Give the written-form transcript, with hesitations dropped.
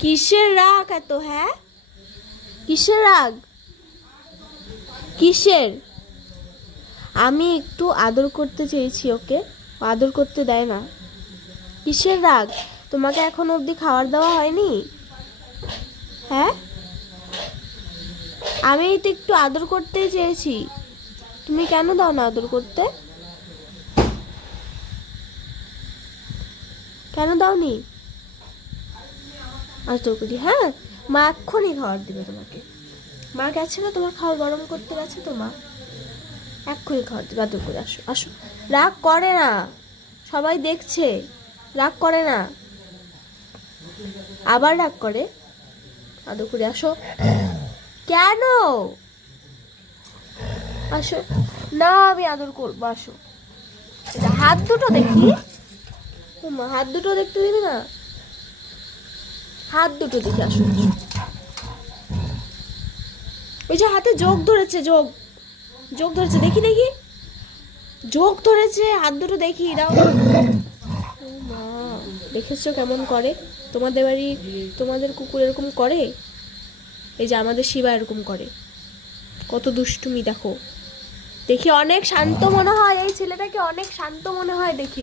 কিসের রাগ এত? হ্যাঁ, কিসের রাগ? কিসের? আমি একটু আদর করতে চেয়েছি ওকে, আদর করতে দেয় না। কিসের রাগ? তোমাকে এখনো অবধি খাবার দেওয়া হয়নি? হ্যাঁ, আমি তো একটু আদর করতে চেয়েছি, তুমি কেন দাও না আদর করতে? কেন দাওনি? আদর করি, হ্যাঁ। মা এক্ষুনি খাবার দিবে তোমাকে। মা গেছে না, তোমার খাবার গরম করতে গেছে তো মা। এক্ষুনি খাবার দিবে, আদর করে আসো আসো। রাগ করে না, সবাই দেখছে, রাগ করে না। আবার রাগ করে? আদর করে আসো। কেন? আসো না, আমি আদর করবো, আসো। হাত দুটো দেখি। মা হাত দুটো দেখতে দিবি না? হাত দুটো দেখি, আসো। ওই যে হাতে যোগ ধরেছে, যোগ যোগ ধরেছে, দেখি দেখি। যোগ ধরেছে, হাত দুটো দেখি দাও। ও মা, দেখেছো কেমন করে? তোমাদের বাড়ি, তোমাদের কুকুর এরকম করে? এই যে আমাদের শিবা এরকম করে, কত দুষ্টুমি দেখো। দেখি অনেক শান্ত মনে হয়, এই ছেলেটাকে অনেক শান্ত মনে হয় দেখি।